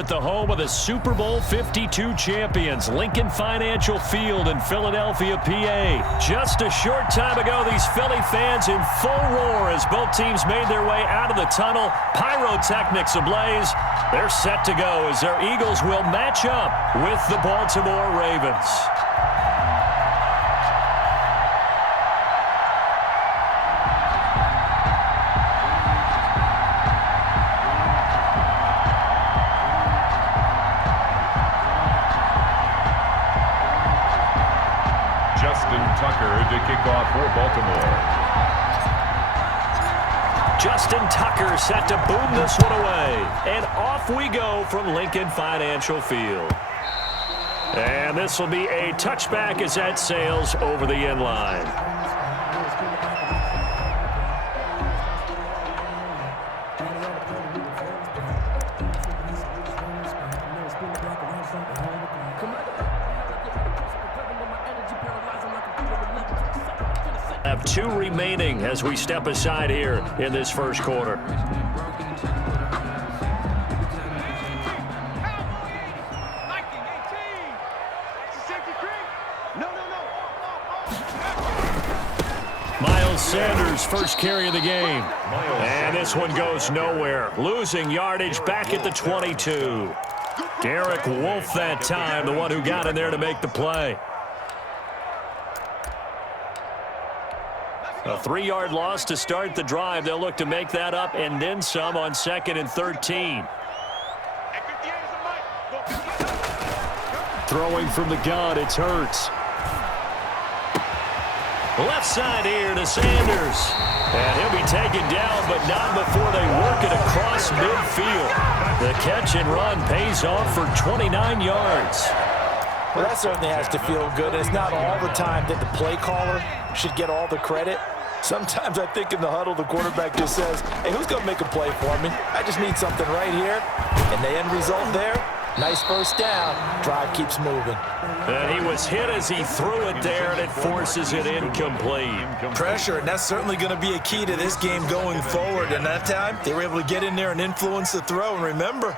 at the home of the Super Bowl 52 champions, Lincoln Financial Field in Philadelphia, PA. Just a short time ago, these Philly fans in full roar as both teams made their way out of the tunnel. Pyrotechnics ablaze. They're set to go as their Eagles will match up with the Baltimore Ravens. To kick off for Baltimore. Justin Tucker set to boom this one away. And off we go from Lincoln Financial Field. And this will be a touchback as that sails over the end line. Have 2 remaining as we step aside here in this first quarter. Miles Sanders first carry of the game. And this one goes nowhere. Losing yardage back at the 22. Derek Wolfe that time, the one who got in there to make the play. A 3-yard loss to start the drive. They'll look to make that up and then some on 2nd and 13. Throwing from the gun, it's Hurts. Left side here to Sanders. And he'll be taken down, but not before they work it across midfield. The catch and run pays off for 29 yards. Well, that certainly has to feel good. It's not all the time that the play caller should get all the credit. Sometimes I think in the huddle, the quarterback just says, hey, who's going to make a play for me? I just need something right here. And the end result there, nice first down. Drive keeps moving. And he was hit as he threw it there, and it forces it incomplete. Pressure, and that's certainly going to be a key to this game going forward. And that time, they were able to get in there and influence the throw. And remember,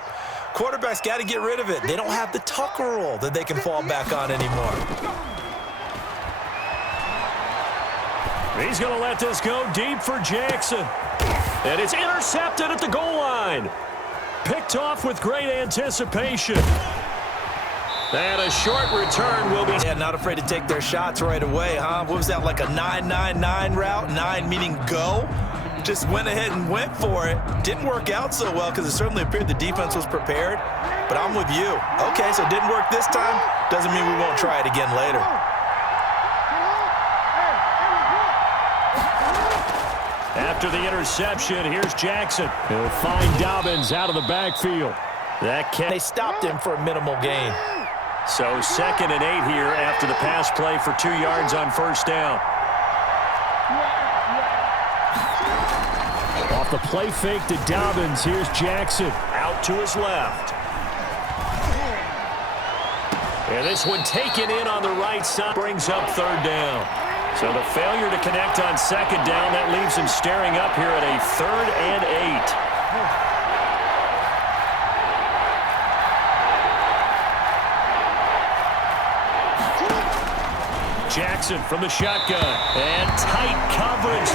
quarterbacks got to get rid of it. They don't have the Tucker rule that they can fall back on anymore. He's going to let this go deep for Jackson. And it's intercepted at the goal line. Picked off with great anticipation. And a short return will be... Yeah, not afraid to take their shots right away, huh? What was that, like a 9-9-9 route? 9 meaning go? Just went ahead and went for it. Didn't work out so well because it certainly appeared the defense was prepared. But I'm with you. Okay, so it didn't work this time. Doesn't mean we won't try it again later. After the interception, here's Jackson. He'll find Dobbins out of the backfield. They stopped him for a minimal gain. So 2nd and 8 here after the pass play for 2 yards on first down. Off the play fake to Dobbins, here's Jackson. Out to his left. And this one taken in on the right side brings up 3rd down. So the failure to connect on 2nd down, that leaves him staring up here at a 3rd and 8. Jackson from the shotgun. And tight coverage.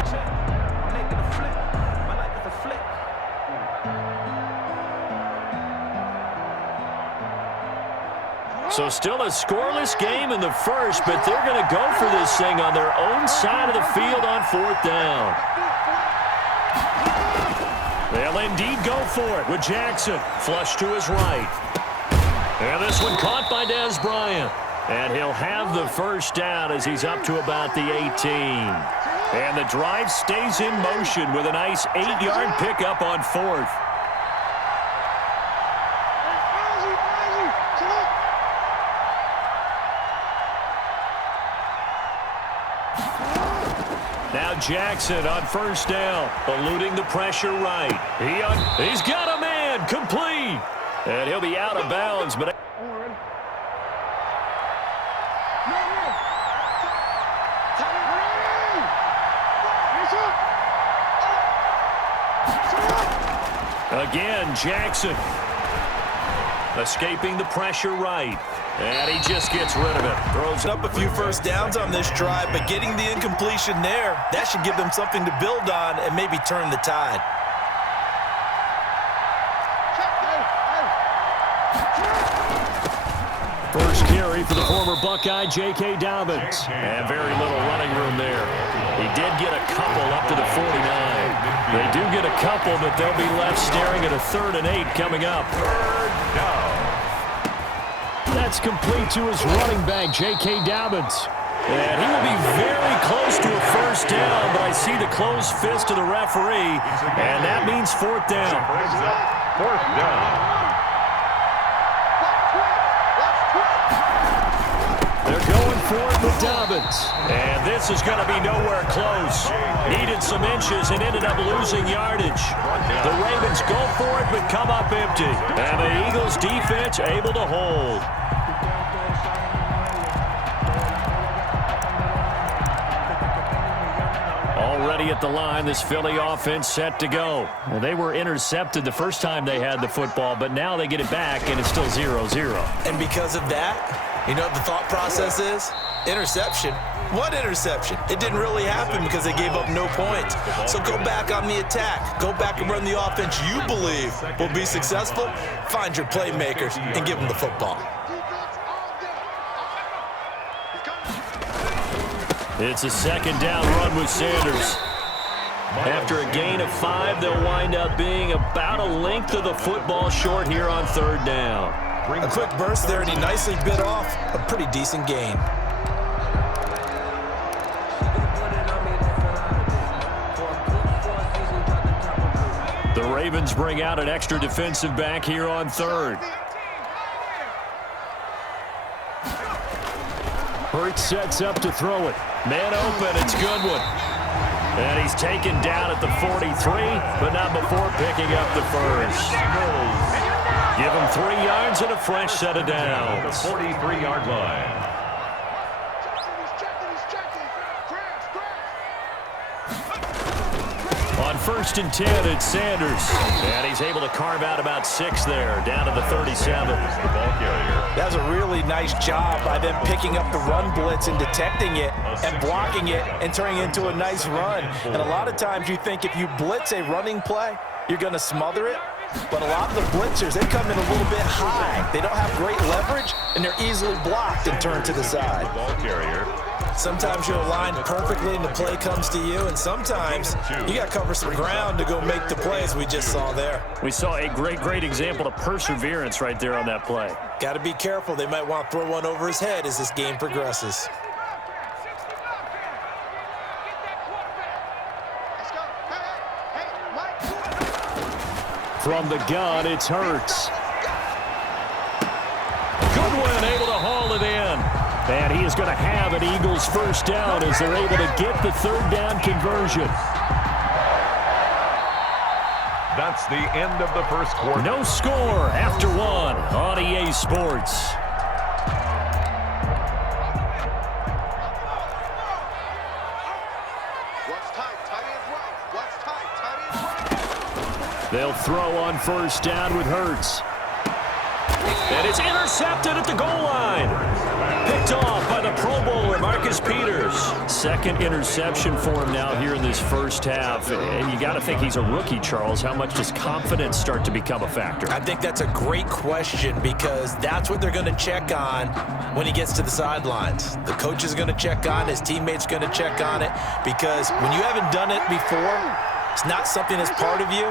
So still a scoreless game in the first, but they're going to go for this thing on their own side of the field on 4th down. They'll indeed go for it with Jackson. Flush to his right. And this one caught by Dez Bryant. And he'll have the first down as he's up to about the 18. And the drive stays in motion with a nice 8-yard pickup on 4th. Now Jackson on first down, eluding the pressure right. He's got a man, complete. And he'll be out of bounds, but... Again, Jackson. Escaping the pressure right. And he just gets rid of it. Throws up a few first downs on this drive, but getting the incompletion there, that should give them something to build on and maybe turn the tide. First carry for the former Buckeye, J.K. Dobbins. And very little running room there. He did get a couple up to the 49. They do get a couple, but they'll be left staring at a 3rd and 8 coming up. Third down. That's complete to his running back, J.K. Dobbins. And he will be very close to a first down, but I see the closed fist of the referee, and that means 4th down. 4th down. They're going for it with Dobbins. And this is going to be nowhere close. Needed some inches and ended up losing yardage. The Ravens go for it but come up empty. And the Eagles defense able to hold. Already at the line, this Philly offense set to go. Well, they were intercepted the first time they had the football, but now they get it back, and it's still 0-0. And because of that, you know what the thought process is? Interception. What interception? It didn't really happen because they gave up no points. So go back on the attack. Go back and run the offense you believe will be successful. Find your playmakers and give them the football. It's a 2nd down run with Sanders. After a gain of 5, they'll wind up being about a length of the football short here on 3rd down. A quick burst there, and he nicely bit off a pretty decent gain. The Ravens bring out an extra defensive back here on 3rd. Hurts sets up to throw it. Man open, it's Goodwin. And he's taken down at the 43, but not before picking up the first. Give him 3 yards and a fresh set of downs. The 43-yard line. On 1st and 10, it's Sanders. And he's able to carve out about 6 there, down to the 37. The ball carrier. That was a really nice job by them picking up the run blitz and detecting it and blocking it and turning it into a nice run. And a lot of times you think if you blitz a running play, you're going to smother it. But a lot of the blitzers, they come in a little bit high. They don't have great leverage, and they're easily blocked and turned to the side. The ball carrier. Sometimes you're aligned perfectly and the play comes to you, and sometimes you got to cover some ground to go make the plays we just saw there. We saw a great example of perseverance right there on that play. Got to be careful. They might want to throw one over his head as this game progresses. From the gun, it's Hurts. Goodwin able to haul it in. And he is going to have an Eagles first down as they're able to get the 3rd down conversion. That's the end of the first quarter. No score after 1 on EA Sports. They'll throw on 1st down with Hurts. And it's intercepted at the goal line. Picked off by the Pro Bowler, Marcus Peters. 2nd interception for him now here in this first half. And you got to think he's a rookie, Charles. How much does confidence start to become a factor? I think that's a great question because that's what they're going to check on when he gets to the sidelines. The coach is going to check on, his teammates going to check on it, because when you haven't done it before, it's not something that's part of you.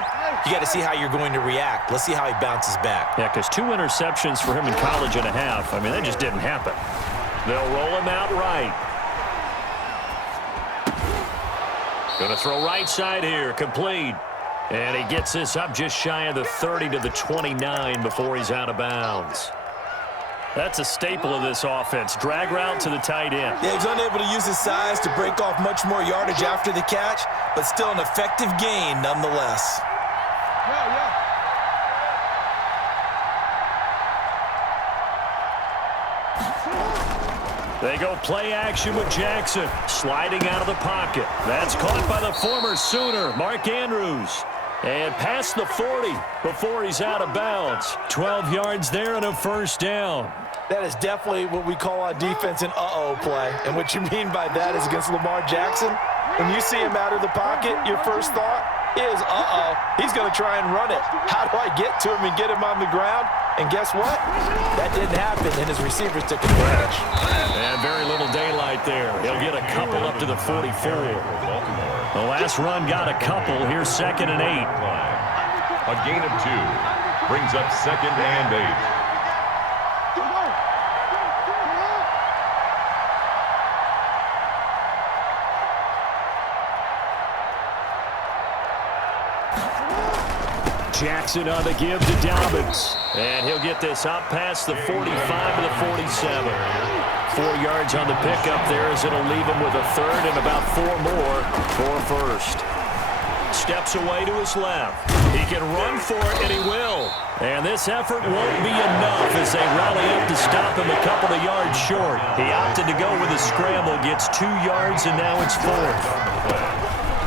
You got to see how you're going to react. Let's see how he bounces back. Yeah, because 2 interceptions for him in college and a half. I mean, that just didn't happen. They'll roll him out right. Going to throw right side here, complete. And he gets this up just shy of the 30 to the 29 before he's out of bounds. That's a staple of this offense. Drag route to the tight end. Yeah, he's unable to use his size to break off much more yardage after the catch, but still an effective gain nonetheless. They go play action with Jackson, sliding out of the pocket. That's caught by the former Sooner, Mark Andrews. And past the 40 before he's out of bounds. 12 yards there and a first down. That is definitely what we call on defense an uh-oh play. And what you mean by that is against Lamar Jackson, when you see him out of the pocket, your first thought is, uh-oh, he's going to try and run it. How do I get to him and get him on the ground? And guess what? That didn't happen, and his receivers took advantage. And very little daylight there. He'll get a couple up to the 44. The last run got a couple. Here's 2nd and 8. A gain of 2 brings up 2nd and 8. Jackson on the give to Dobbins. And he'll get this up past the 45 to the 47. 4 yards on the pickup there as it'll leave him with a third and about 4 more for first. Steps away to his left. He can run for it, and he will. And this effort won't be enough as they rally up to stop him a couple of yards short. He opted to go with a scramble, gets 2 yards, and now it's 4th.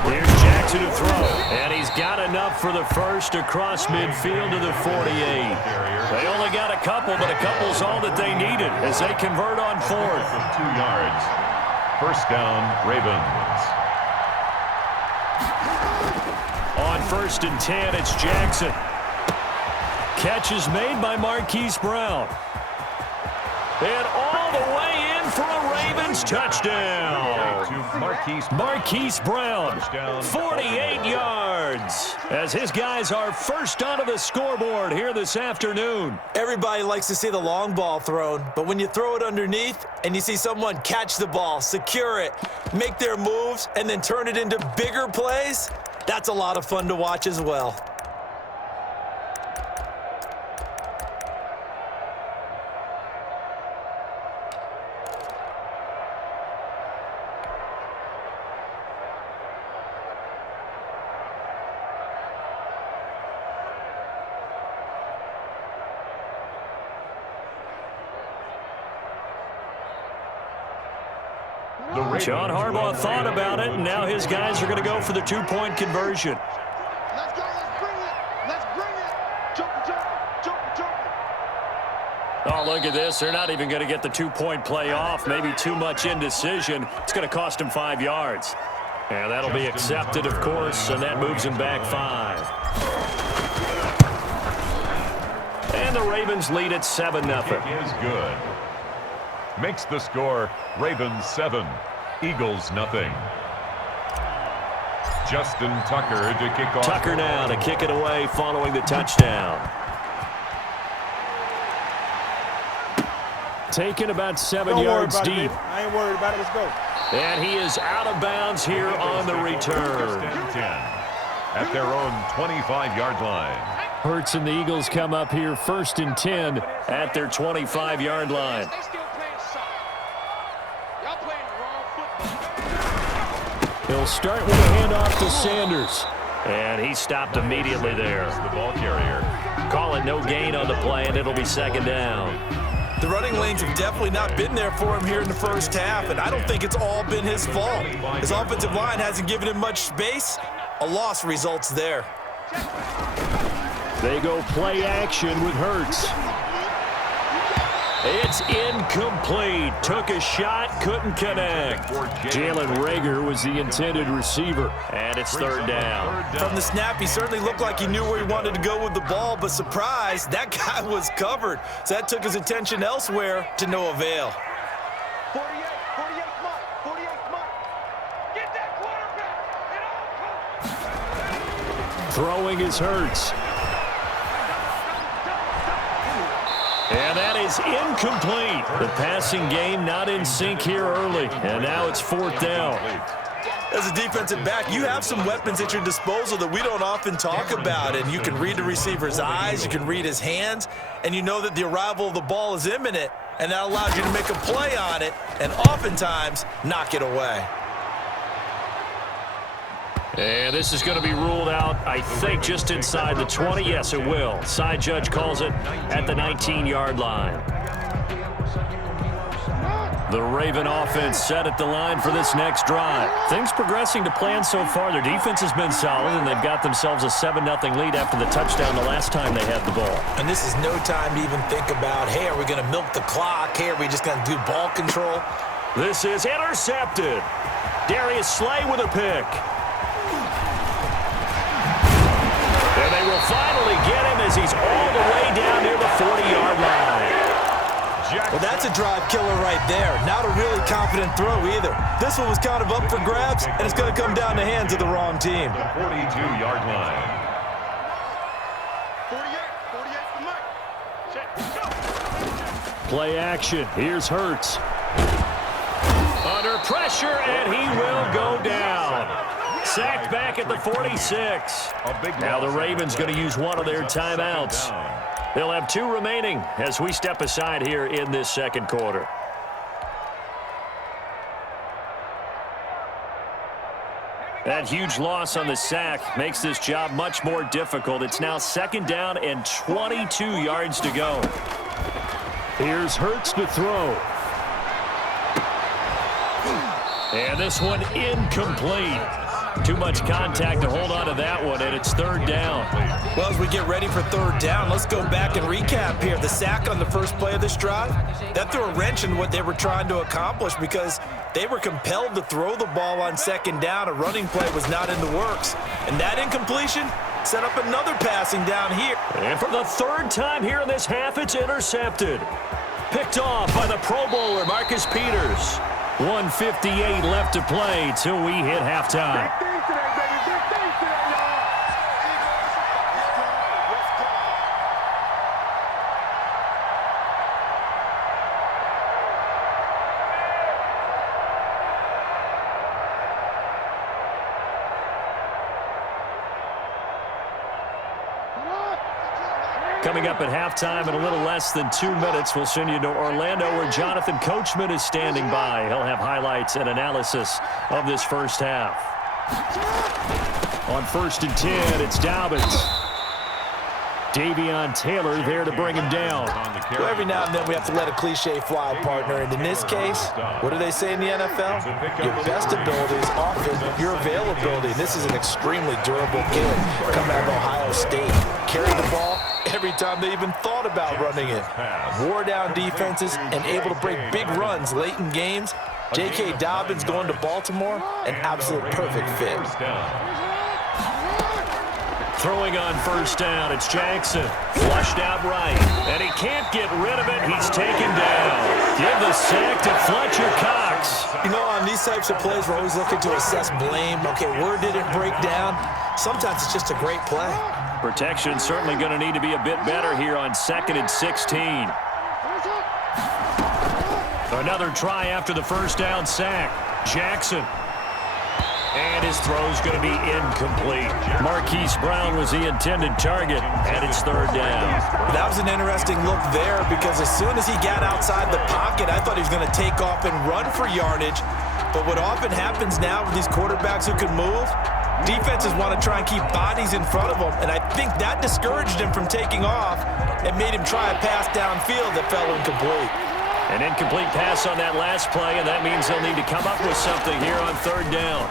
Here's Jackson to throw, and he's got enough for the first across midfield to the 48. They only got a couple, but a couple's all that they needed as they convert on 4th. 2 yards. First down, Ravens. On 1st and 10, it's Jackson. Catch is made by Marquise Brown. And all the way in for a Ravens touchdown. Marquise Brown, 48 yards, as his guys are first onto the scoreboard here this afternoon. Everybody likes to see the long ball thrown, but when you throw it underneath and you see someone catch the ball, secure it, make their moves, and then turn it into bigger plays, that's a lot of fun to watch as well. John Harbaugh thought about it, and now his guys are going to go for the 2-point conversion. Let's go. Let's bring it. Let's bring it. Jump. Oh, look at this. They're not even going to get the 2-point play off. Maybe too much indecision. It's going to cost them 5 yards. And that'll be accepted, of course, and that moves him back 5. And the Ravens lead at 7-0. It is good. Makes the score Ravens 7, Eagles nothing. Justin Tucker to kick off. Tucker now to kick it away following the touchdown. Taken about 7 yards deep. I ain't worried about it. Let's go. And he is out of bounds here on the return. 10 at their own 25-yard line. Hurts and the Eagles come up here 1st and 10 at their 25-yard line. He'll start with a handoff to Sanders. And he stopped immediately there. The ball carrier. Call it no gain on the play, and it'll be 2nd down. The running lanes have definitely not been there for him here in the first half, and I don't think it's all been his fault. His offensive line hasn't given him much space. A loss results there. They go play action with Hurts. It's incomplete. Took a shot, couldn't connect. Jalen Reagor was the intended receiver, and it's 3rd down. From the snap, he certainly looked like he knew where he wanted to go with the ball, but surprise, that guy was covered. So that took his attention elsewhere to no avail. 48, come on. 48, come on. Get that quarterback. Throwing is Hurts. And that is incomplete. The passing game not in sync here early. And now it's 4th down. As a defensive back, you have some weapons at your disposal that we don't often talk about. And you can read the receiver's eyes, you can read his hands, and you know that the arrival of the ball is imminent. And that allows you to make a play on it and oftentimes knock it away. And this is going to be ruled out, I think, just inside the 20. Yes, it will. Side judge calls it at the 19-yard line. The Raven offense set at the line for this next drive. Things progressing to plan so far. Their defense has been solid, and they've got themselves a 7-0 lead after the touchdown the last time they had the ball. And this is no time to even think about, hey, are we going to milk the clock? Hey, are we just going to do ball control? This is intercepted. Darius Slay with a pick. And they will finally get him as he's all the way down near the 40-yard line. Well, that's a drive killer right there. Not a really confident throw either. This one was kind of up for grabs, and it's going to come down the hands of the wrong team. 42-yard line. 48 Mike. Play action. Here's Hurts. Under pressure, and he will go down. Sacked back at the 46. Now the Ravens going to use one of their timeouts. They'll have 2 remaining as we step aside here in this second quarter. That huge loss on the sack makes this job much more difficult. It's now 2nd down and 22 yards to go. Here's Hurts to throw. And this one incomplete. Too much contact to hold on to that one, and it's 3rd down. Well, as we get ready for 3rd down, let's go back and recap here. The sack on the first play of this drive, that threw a wrench in what they were trying to accomplish because they were compelled to throw the ball on 2nd down. A running play was not in the works. And that incompletion set up another passing down here. And for the 3rd time here in this half, it's intercepted. Picked off by the Pro Bowler, Marcus Peters. 1:58 left to play till we hit halftime. Coming up at halftime in a little less than 2 minutes, we'll send you to Orlando where Jonathan Coachman is standing by. He'll have highlights and analysis of this first half. On 1st and 10, it's Dobbins. Davion Taylor there to bring him down. Well, every now and then we have to let a cliche fly, partner. And in this case, what do they say in the NFL? Your best ability is often your availability. And this is an extremely durable kid coming out of Ohio State. Carried the ball every time they even thought about running it. Wore down defenses and able to break big runs late in games. J.K. Dobbins going to Baltimore, an absolute perfect fit. Throwing on 1st down, it's Jackson. Flushed out right, and he can't get rid of it. He's taken down. Give the sack to Fletcher Cox. You know, on these types of plays, we're always looking to assess blame. Okay, where did it break down? Sometimes it's just a great play. Protection certainly going to need to be a bit better here on 2nd and 16. Another try after the 1st down sack. Jackson. And his throw's going to be incomplete. Marquise Brown was the intended target, and it's 3rd down. That was an interesting look there because as soon as he got outside the pocket, I thought he was going to take off and run for yardage. But what often happens now with these quarterbacks who can move, defenses want to try and keep bodies in front of them, and I think that discouraged him from taking off and made him try a pass downfield that fell incomplete. An incomplete pass on that last play, and that means they'll need to come up with something here on 3rd down.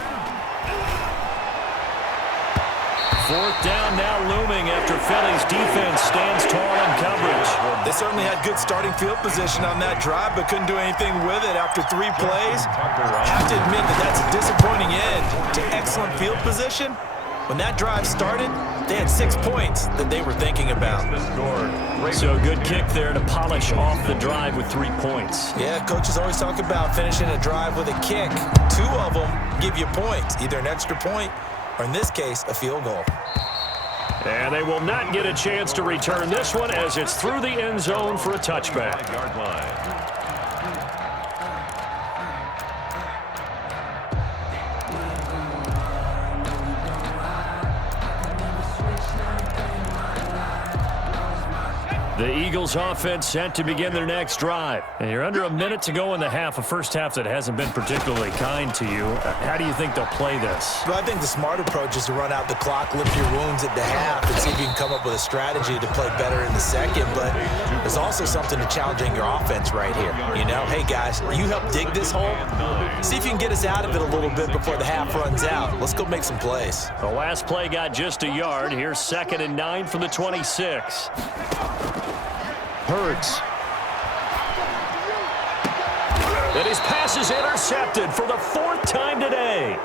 4th down now looming after Philly's defense stands tall in coverage. They certainly had good starting field position on that drive, but couldn't do anything with it after 3 plays. I have to admit that that's a disappointing end to excellent field position. When that drive started, they had 6 points that they were thinking about. So a good kick there to polish off the drive with 3 points. Yeah, coaches always talk about finishing a drive with a kick. 2 of them give you points, either an extra point or in this case, a field goal. And they will not get a chance to return this one as it's through the end zone for a touchback. The Eagles offense set to begin their next drive. And you're under a minute to go in the half, a first half that hasn't been particularly kind to you. How do you think they'll play this? Well, I think the smart approach is to run out the clock, lick your wounds at the half, and see if you can come up with a strategy to play better in the second. But there's also something to challenging your offense right here. You know, hey, guys, you help dig this hole. See if you can get us out of it a little bit before the half runs out. Let's go make some plays. The last play got just a yard. Here's 2nd and 9 from the 26. Hurts. And his pass is intercepted for the 4th time today.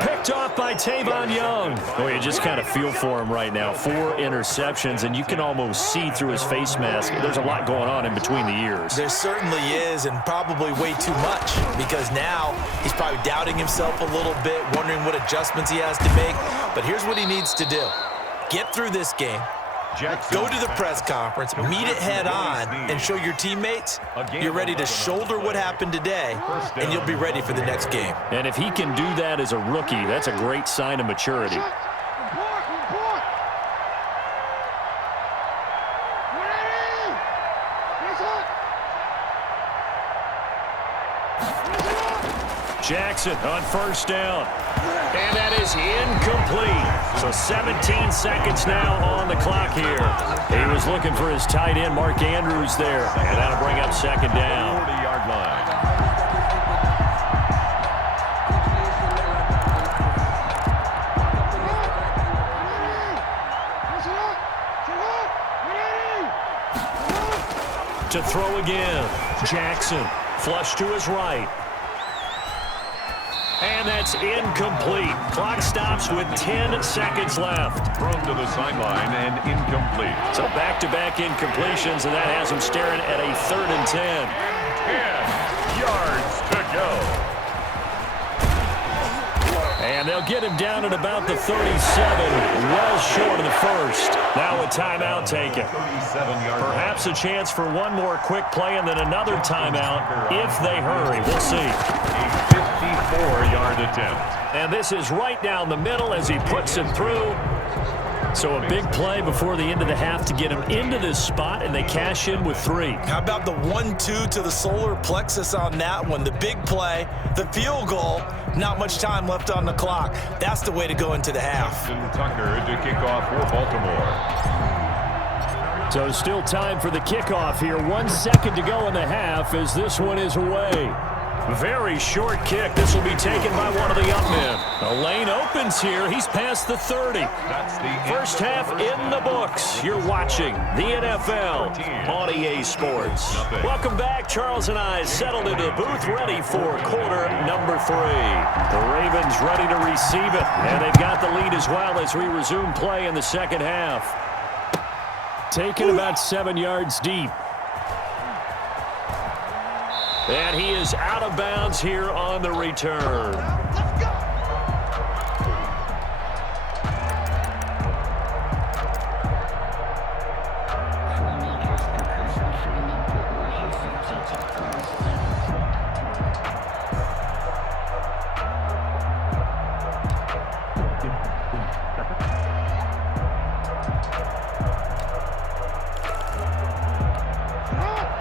Picked off by Tavon Young. Oh, you just kind of feel for him right now. 4 interceptions, and you can almost see through his face mask. There's a lot going on in between the ears. There certainly is, and probably way too much, because now he's probably doubting himself a little bit, wondering what adjustments he has to make. But here's what he needs to do. Get through this game. Go to the press conference, meet it head on, and show your teammates you're ready to shoulder what happened today, and you'll be ready for the next game. And if he can do that as a rookie, that's a great sign of maturity. Jackson on 1st down. And that is incomplete. So 17 seconds now on the clock here. He was looking for his tight end, Mark Andrews, there. And that'll bring up 2nd down. 40-yard line. To throw again. Jackson, flush to his right. And that's incomplete. Clock stops with 10 seconds left. Thrown to the sideline and incomplete. So back-to-back incompletions, and that has him staring at a 3rd and 10. 10 yards to go. And they'll get him down at about the 37, well short of the 1st. Now a timeout taken. Perhaps a chance for one more quick play and then another timeout if they hurry. We'll see. 54-yard attempt. And this is right down the middle as he puts it through. So a big play before the end of the half to get him into this spot, and they cash in with 3. How about the 1-2 to the solar plexus on that one? The big play, the field goal, not much time left on the clock. That's the way to go into the half. Justin Tucker to kick off for Baltimore. So still time for the kickoff here. 1 second to go in the half as this one is away. Very short kick. This will be taken by one of the up men. The lane opens here. He's past the 30. That's the First half in the books. You're watching the NFL on EA Sports. Welcome back. Charles and I settled into the booth, ready for quarter number 3. The Ravens ready to receive it, and they've got the lead as well as we resume play in the second half. Taken about 7 yards deep. And he is out of bounds here on the return.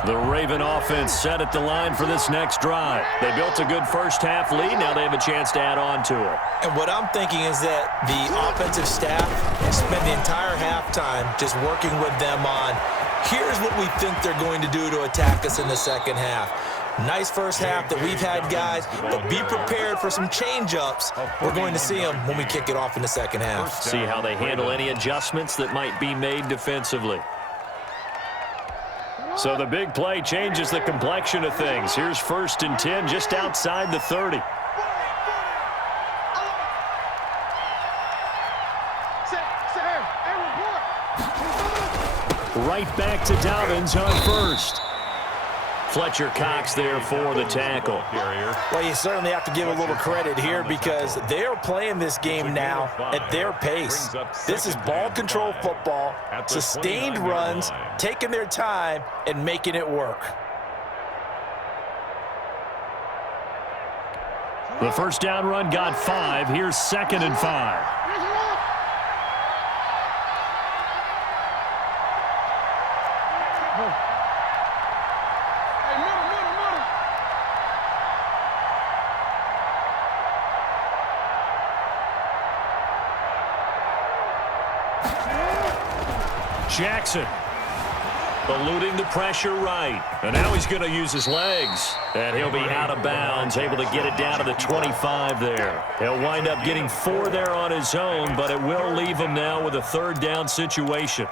The Raven offense set at the line for this next drive. They built a good first half lead. Now they have a chance to add on to it. And what I'm thinking is that the offensive staff spend the entire halftime just working with them on, here's what we think they're going to do to attack us in the second half. Nice first half that we've had, guys, but be prepared for some change-ups. We're going to see them when we kick it off in the second half. See how they handle any adjustments that might be made defensively. So the big play changes the complexion of things. Here's 1st and 10 just outside the 30. Right back to Dobbins on 1st. Fletcher Cox there for the tackle. Well, you certainly have to give a little credit here because they're playing this game now at their pace. This is ball control football, sustained runs, taking their time, and making it work. The first down run got 5. Here's 2nd and 5. Jackson. Eluding the pressure right. And now he's going to use his legs. And he'll be out of bounds, able to get it down to the 25 there. He'll wind up getting 4 there on his own, but it will leave him now with a third down situation.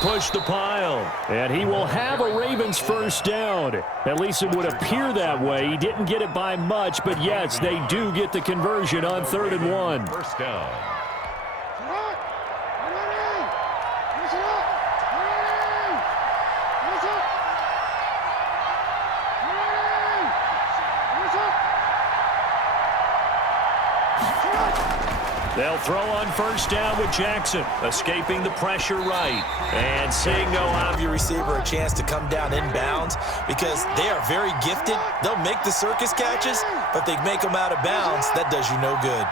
Push the pile, and he will have a Ravens first down. At least it would appear that way. He didn't get it by much, but yes, they do get the conversion on 3rd and 1. First down. They'll throw on first down with Jackson, escaping the pressure right, and seeing no out. Give your receiver a chance to come down inbounds because they are very gifted. They'll make the circus catches, but they make them out of bounds. That does you no good.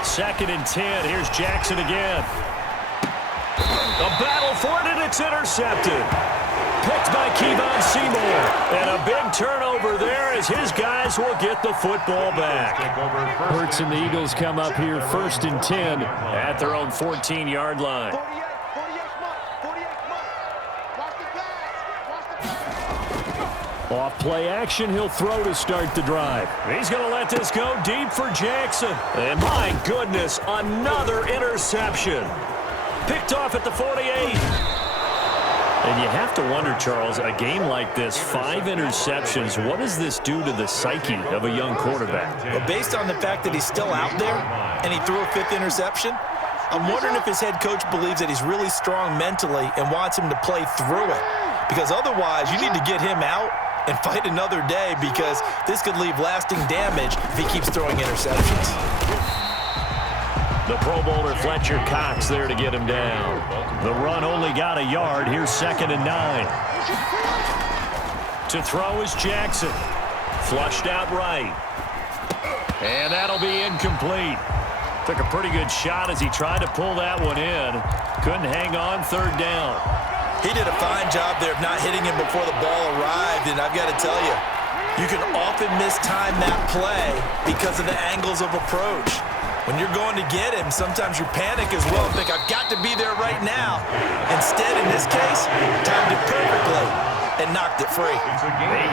2nd and 10. Here's Jackson again. A battle for it, and it's intercepted. Picked by Kevon Seymour. And a big turnover there as his guys will get the football back. Hurts and the Eagles come up here 1st and 10 at their own 14-yard line. 48 Mike. Watch the pass. Off play action, he'll throw to start the drive. He's going to let this go deep for Jackson. And my goodness, another interception. Picked off at the 48. And you have to wonder, Charles, a game like this, 5 interceptions, what does this do to the psyche of a young quarterback? Well, based on the fact that he's still out there and he threw a 5th interception, I'm wondering if his head coach believes that he's really strong mentally and wants him to play through it. Because otherwise, you need to get him out and fight another day because this could leave lasting damage if he keeps throwing interceptions. The Pro Bowler Fletcher Cox there to get him down. The run only got a yard. Here's 2nd and 9. To throw is Jackson. Flushed out right. And that'll be incomplete. Took a pretty good shot as he tried to pull that one in. Couldn't hang on 3rd down. He did a fine job there of not hitting him before the ball arrived, and I've got to tell you, you can often mistime that play because of the angles of approach. When you're going to get him, sometimes you panic as well and think, I've got to be there right now. Instead, in this case, timed it perfectly and knocked it free. 8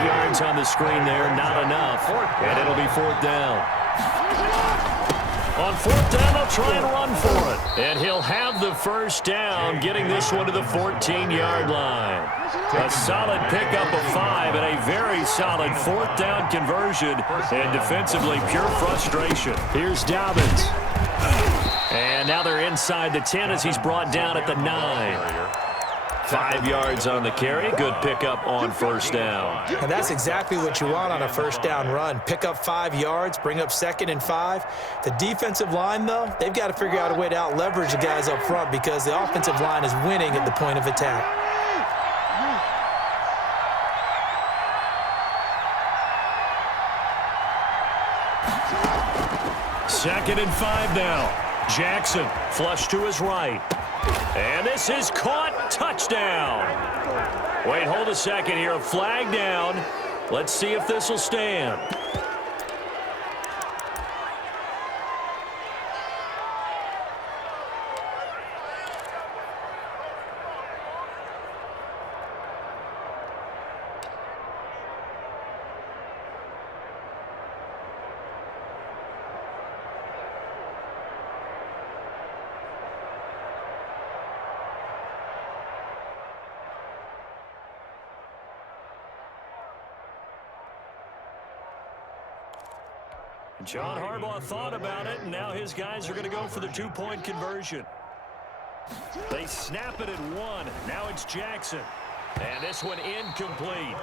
yards on the screen there, not enough. And it'll be 4th down. On 4th down, they'll try and run for it. And he'll have the first down, getting this one to the 14-yard line. A solid pickup of 5 and a very solid 4th down conversion. And defensively, pure frustration. Here's Dobbins. And now they're inside the 10 as he's brought down at the 9. 5 yards on the carry. Good pickup on first down. And that's exactly what you want on a first down run. Pick up 5 yards, bring up 2nd and 5. The defensive line, though, they've got to figure out a way to out-leverage the guys up front because the offensive line is winning at the point of attack. Second and 5 now. Jackson flush to his right. And this is caught. Touchdown. Wait, hold a second here. A flag down. Let's see if this will stand. John Harbaugh thought about it, and now his guys are going to go for the 2-point conversion. They snap it at 1. Now it's Jackson. And this one incomplete.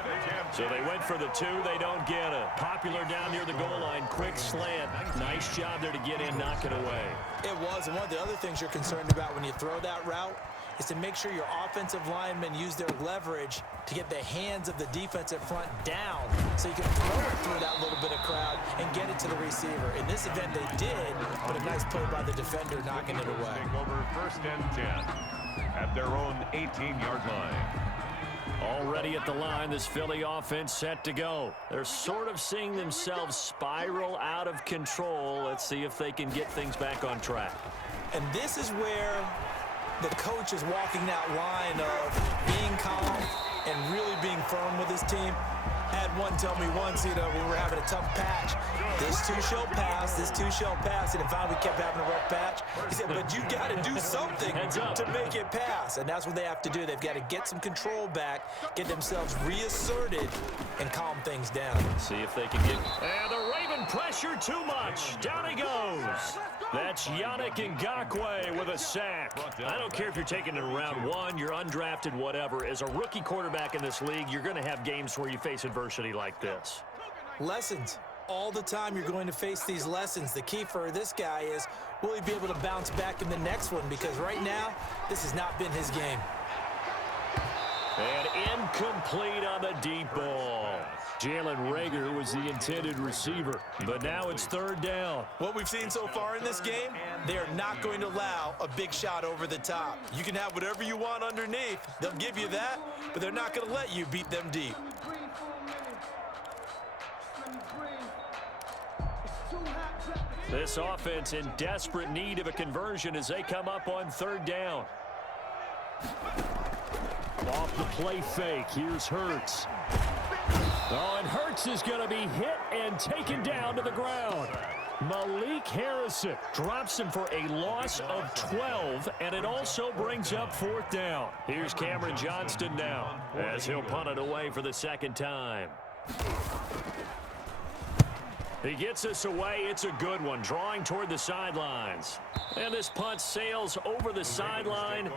So they went for the 2. They don't get it. Popular down near the goal line. Quick slant. Nice job there to get in, knock it away. It was. And one of the other things you're concerned about when you throw that route is to make sure your offensive linemen use their leverage to get the hands of the defensive front down so you can throw it through that little bit of crowd and get it to the receiver. In this event, they did, but a nice play by the defender knocking it away. Over 1st and 10 at their own 18-yard line. Already at the line, this Philly offense set to go. They're sort of seeing themselves spiral out of control. Let's see if they can get things back on track. And this is where the coach is walking that line of being calm and really being firm with his team. Had one tell me once, when we were having a tough patch, this too shall pass, this too shall pass, and then finally we kept having a rough patch. He said, but you got to do something to make it pass, and that's what they have to do. They've got to get some control back, get themselves reasserted, and calm things down. See if they can get... And the Raven pressure too much. Down he goes. That's Yannick Ngakoue with a sack. I don't care if you're taking it in round 1, you're undrafted, whatever. As a rookie quarterback in this league, you're going to have games where you face adversity like this. Lessons. All the time you're going to face these lessons. The key for this guy is, will he be able to bounce back in the next one? Because right now, this has not been his game. And incomplete on the deep ball. Jalen Reagor was the intended receiver, but now it's 3rd down. What we've seen so far in this game, they are not going to allow a big shot over the top. You can have whatever you want underneath. They'll give you that, but they're not going to let you beat them deep. This offense in desperate need of a conversion as they come up on 3rd down. Off the play fake, here's Hurts. Oh, and Hurts is going to be hit and taken down to the ground. Malik Harrison drops him for a loss of 12, and it also brings up 4th down. Here's Cameron Johnston now as he'll punt it away for the 2nd time. He gets us away. It's a good one, drawing toward the sidelines. And this punt sails over the sideline,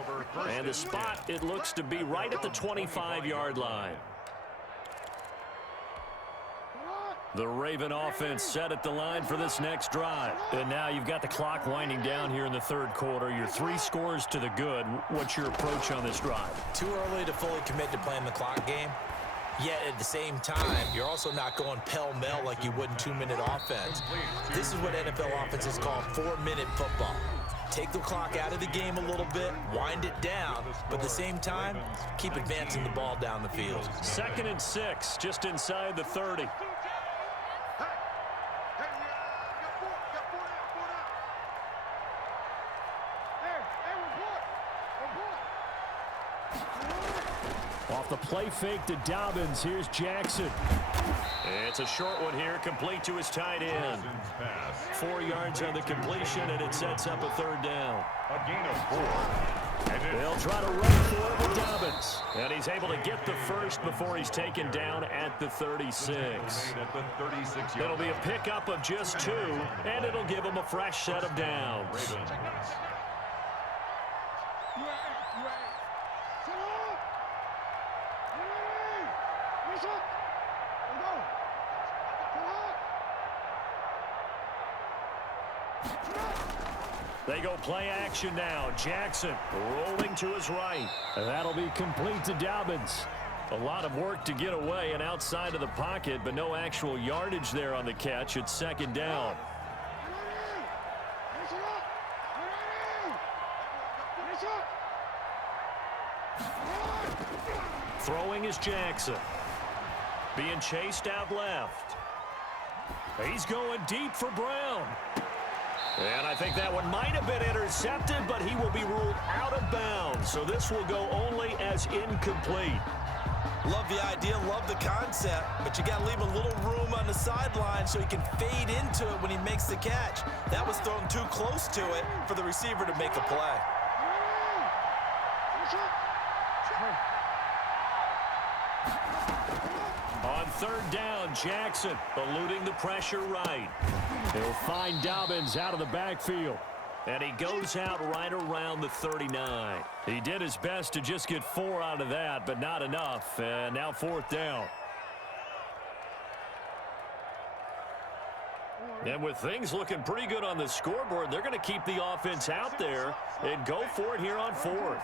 and the spot, it looks to be right at the 25-yard line. The Raven offense set at the line for this next drive. And now you've got the clock winding down here in the 3rd quarter. You're 3 scores to the good. What's your approach on this drive? Too early to fully commit to playing the clock game. Yet at the same time, you're also not going pell-mell like you would in 2-minute offense. This is what NFL offenses call 4-minute football. Take the clock out of the game a little bit, wind it down, but at the same time, keep advancing the ball down the field. 2nd and 6, just inside the 30. Off the play fake to Dobbins. Here's Jackson. It's a short one here, complete to his tight end. 4 yards on the completion, and it sets up a 3rd down. A gain of 4. They'll try to run for it with Dobbins. And he's able to get the first before he's taken down at the 36. It'll be a pickup of just 2, and it'll give him a fresh set of downs. They go play action now. Jackson rolling to his right. And that'll be complete to Dobbins. A lot of work to get away and outside of the pocket, but no actual yardage there on the catch. It's 2nd down. Throwing is Jackson. Being chased out left. He's going deep for Brown. And I think that one might have been intercepted, but he will be ruled out of bounds. So this will go only as incomplete. Love the idea, love the concept, but you got to leave a little room on the sideline so he can fade into it when he makes the catch. That was thrown too close to it for the receiver to make a play. On 3rd down, Jackson eluding the pressure right. He'll find Dobbins out of the backfield. And he goes out right around the 39. He did his best to just get 4 out of that, but not enough. And now 4th down. And with things looking pretty good on the scoreboard, they're going to keep the offense out there and go for it here on 4th.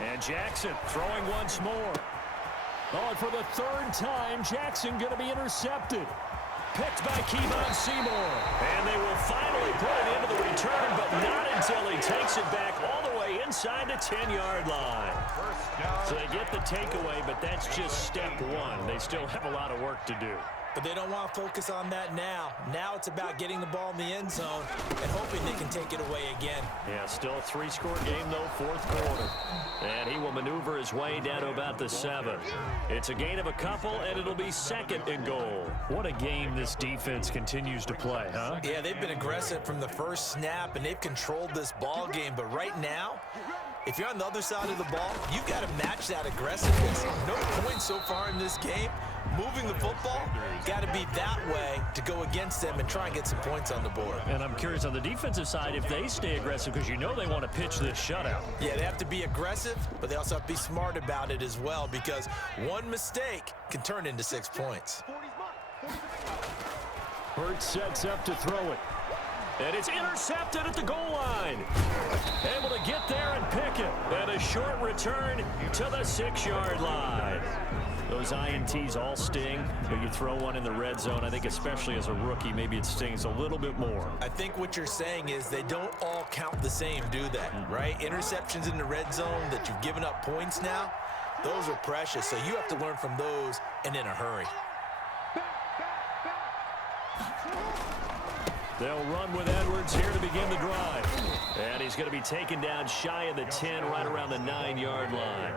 And Jackson throwing once more. Oh, and for the 3rd time, Jackson going to be intercepted. Picked by Kevon Seymour. And they will finally put it into the return, but not until he takes it back all the way inside the 10-yard line. So they get the takeaway, but that's just step 1. They still have a lot of work to do. But they don't want to focus on that now. Now it's about getting the ball in the end zone and hoping they can take it away again. Yeah, still a 3-score game, though, 4th quarter. And he will maneuver his way down to about the 7. It's a gain of a couple, and it'll be 2nd and goal. What a game this defense continues to play, huh? Yeah, they've been aggressive from the first snap, and they've controlled this ball game. But right now, if you're on the other side of the ball, you've got to match that aggressiveness. No points so far in this game. Moving the football, got to be that way to go against them and try and get some points on the board. And I'm curious on the defensive side if they stay aggressive, because you know they want to pitch this shutout. Yeah, they have to be aggressive, but they also have to be smart about it as well, because one mistake can turn into 6 points. Hurts sets up to throw it. And it's intercepted at the goal line. Able to get there and pick it. And a short return to the 6-yard line. Those INTs all sting, but you throw one in the red zone, I think especially as a rookie, maybe it stings a little bit more. I think what you're saying is they don't all count the same, do they? Right? Interceptions in the red zone that you've given up points now, those are precious. So you have to learn from those and in a hurry. They'll run with Edwards here to begin the drive. And he's going to be taken down shy of the 10, right around the 9-yard line.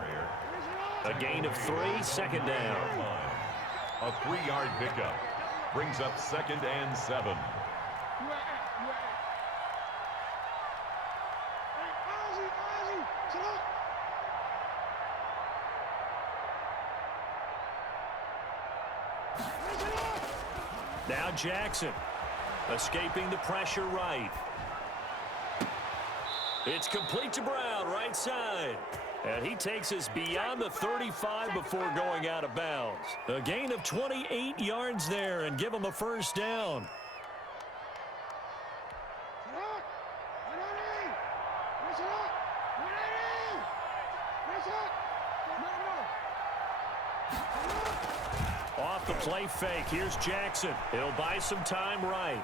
A gain of 3, 2nd down. A 3-yard pickup brings up 2nd and 7. Now Jackson escaping the pressure right. It's complete to Brown, right side. And he takes us beyond the 35 before going out of bounds. A gain of 28 yards there and give him a 1st down. Off the play fake, here's Jackson. He'll buy some time right.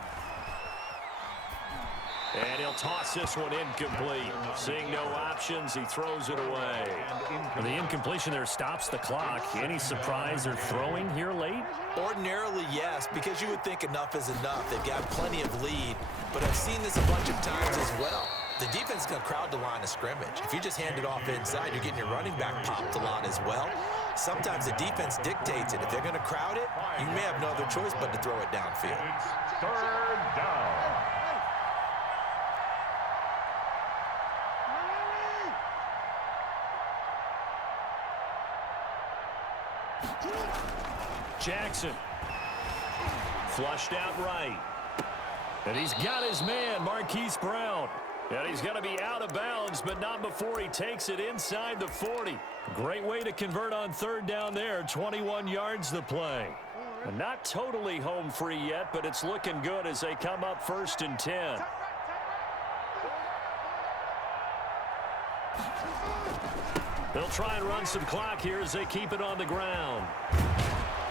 And he'll toss this one incomplete. Seeing no options, he throws it away. The incompletion there stops the clock. Any surprise they're throwing here late? Ordinarily, yes, because you would think enough is enough. They've got plenty of lead, but I've seen this a bunch of times as well. The defense is going to crowd the line of scrimmage. If you just hand it off inside, you're getting your running back popped a lot as well. Sometimes the defense dictates it. If they're going to crowd it, you may have no other choice but to throw it downfield. It's 3rd down. Jackson flushed out right. And he's got his man, Marquise Brown. And he's going to be out of bounds, but not before he takes it inside the 40. Great way to convert on 3rd down there. 21 yards the play. And not totally home free yet, but it's looking good as they come up 1st and 10. They'll try and run some clock here as they keep it on the ground.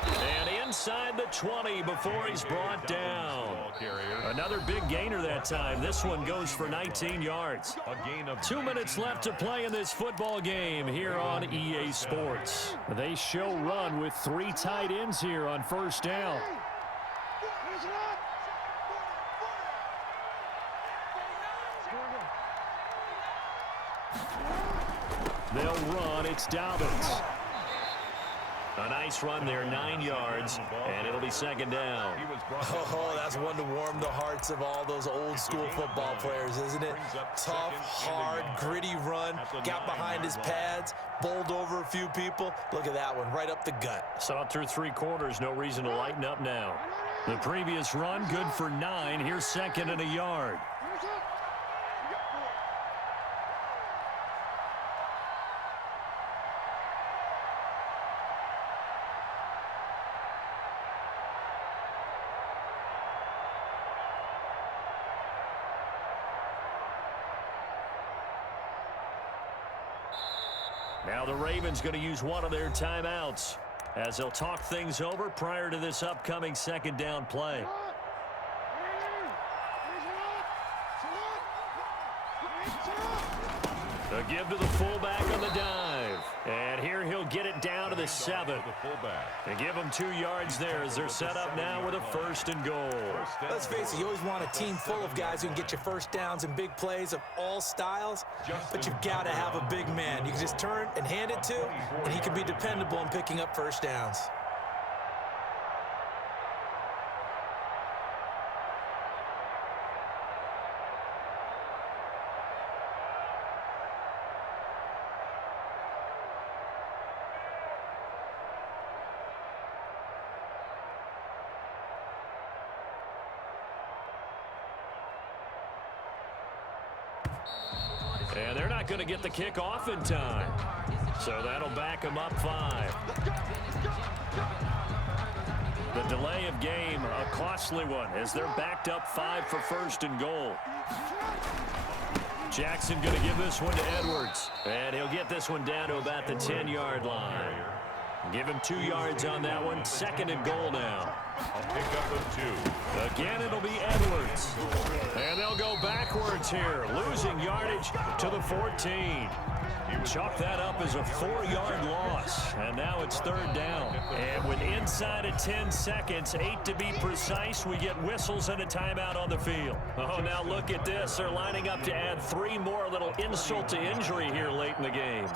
And inside the 20 before he's brought down. Another big gainer that time. This one goes for 19 yards. A gain of 2 minutes left to play in this football game here on EA Sports. They show run with 3 tight ends here on 1st down. They'll run. It's Dobbins. A nice run there, 9 yards, and it'll be 2nd down. Oh, that's one to warm the hearts of all those old school football players, isn't it? Tough, hard, gritty run, got behind his pads, bowled over a few people. Look at that one, right up the gut. Saw it through 3 quarters, no reason to lighten up now. The previous run, good for 9. Here's second and a yard. Now the Ravens going to use one of their timeouts as they'll talk things over prior to this upcoming second down play. The give to the fullback on the dive. And here he'll get it down to the 7. And give them 2 yards there as they're set up now with a 1st and goal. Let's face it, you always want a team full of guys who can get you first downs and big plays of all styles, but you've got to have a big man you can just turn and hand it to, and he can be dependable in picking up first downs. And they're not going to get the kick off in time. So that'll back them up 5. The delay of game, a costly one, as they're backed up 5 for 1st and goal. Jackson going to give this one to Edwards. And he'll get this one down to about the 10-yard line. Give him 2 yards on that one. 2nd and goal now. I'll pick up a 2. Again, it'll be Edwards. And they'll go backwards here, losing yardage to the 14. Chalk that up as a 4-yard loss. And now it's 3rd down. And with inside of 10 seconds, 8 to be precise, we get whistles and a timeout on the field. Oh, now look at this. They're lining up to add 3 more, little insult to injury here late in the game.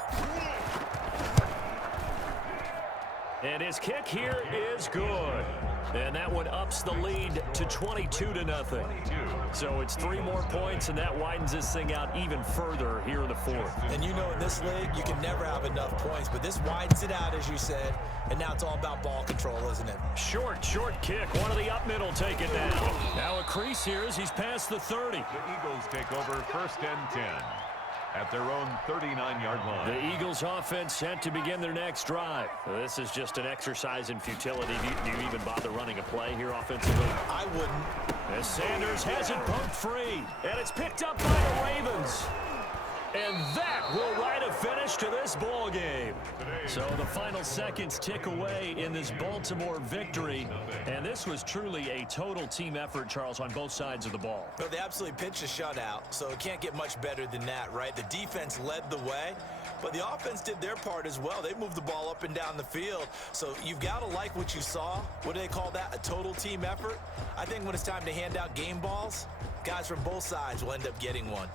And his kick here is good. And that one ups the lead to 22-0. So it's 3 more points, and that widens this thing out even further here in the 4th. And you know in this league, you can never have enough points, but this widens it out, as you said, and now it's all about ball control, isn't it? Short kick. One of the up middle take it down. Now a crease here as he's past the 30. The Eagles take over 1st and 10. At their own 39-yard line. The Eagles offense set to begin their next drive. This is just an exercise in futility. Do you even bother running a play here offensively? I wouldn't. As Sanders has it pumped free. And it's picked up by the Ravens. And that will write a finish to this ball game. So the final seconds tick away in this Baltimore victory. And this was truly a total team effort, Charles, on both sides of the ball. No, they absolutely pitched a shutout, so it can't get much better than that, right? The defense led the way, but the offense did their part as well. They moved the ball up and down the field. So you've got to like what you saw. What do they call that? A total team effort? I think when it's time to hand out game balls, guys from both sides will end up getting one.